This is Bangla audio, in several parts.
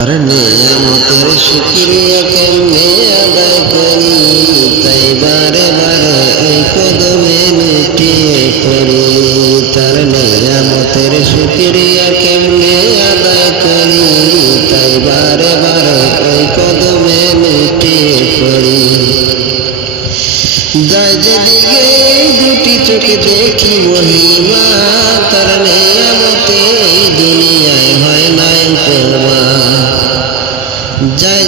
আর শুক্রিয়া কেমনে আদায় করি? তাই বারে বারে ওই কদমে লুটিয়ে পড়ি। তার নিয়ামতের শুক্রিয়া কেমনে আদায় করি? তাই বারে বারে ওই কদমে লুটিয়ে দুটি চোখে দেখি মহিমা, তার নিয়ামতে দুনিয়ায়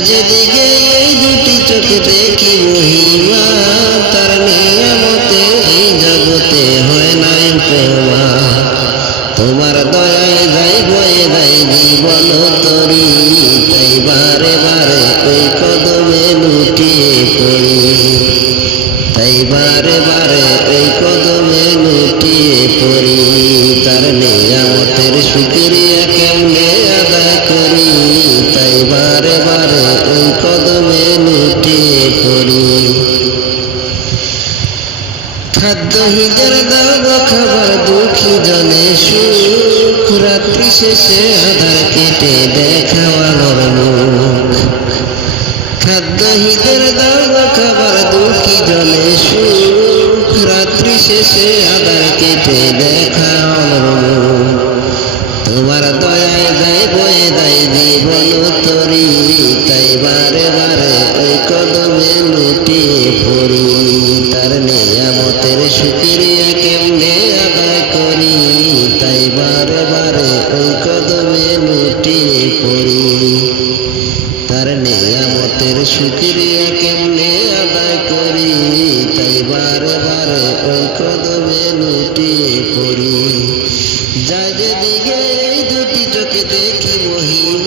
যেদিকে এই দুটি চোখে দেখি মহিমা। তার নিয়ামতে এই জগতে হয় নাই উপমা তোমার দয়ায় যাই বয়ে যাই জীবন তরি, তাই বারে বারে ওই কদমে লুটিয়ে পড়ি। তাই বারে বারে ওই তার নিয়ামতের শুক্রিয়া কেমনে আদায় করি তাই বারে বারে ওই কদমে লুটিয়ে পড়ি খাদ্য হিজের দাব খাবার দুঃখী জনে সুখ রাত্রি শেষে আধার কেটে দেখাওয়ানোর মুখ খাদ্য হিজের দাব খাবার দুঃখী জনে শেষে আধার কেটে মুখ তোমার দয়ায় দেয় বয়ে দাই জীবন তরি তাই বারে বারে ওই কদমে লুটিয়ে পড়ি। তার নিয়ামতের শুক্রিয়া কেমনে আদায় করি। তাই বারে বারে ওই কদমে লুটিয়ে পড়ি। তার নিয়ামতের শুক্রিয়া কেমনে আদায় করি। তাই বারে বারে ওই কদমে লুটিয়ে পড়ি। যাদের দিকে এই দুটি চোখে দেখি মহিমা